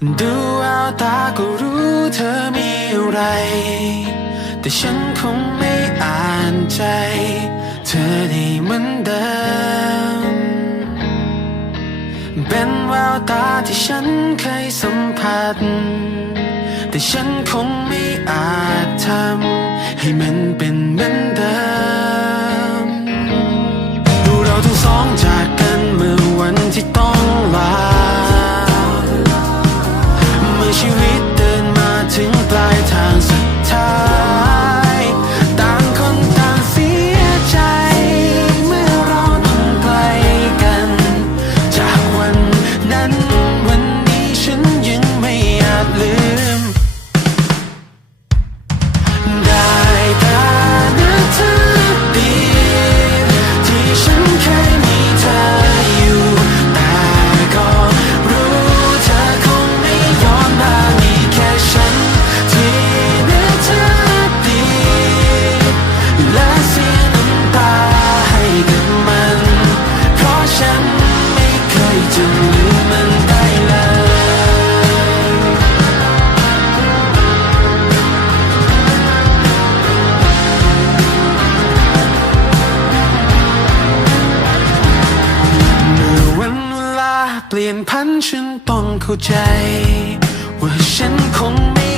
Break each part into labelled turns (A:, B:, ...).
A: ดูเอาตาก็รู้เธอมีอะไร แต่ฉันคงไม่อ่านใจ เธอได้เหมือนเดิม เป็นแววตาที่ฉันเคยสัมผัส แต่ฉันคงไม่อาจทำให้มันเป็นเหมือนเดิม ดูเราทั้งสองจากกัน เปลี่ยนพันฉันต้องเข้าใจ ว่าฉันคงไม่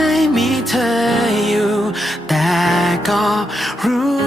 A: ให้มีเธออยู่ แต่ก็รู้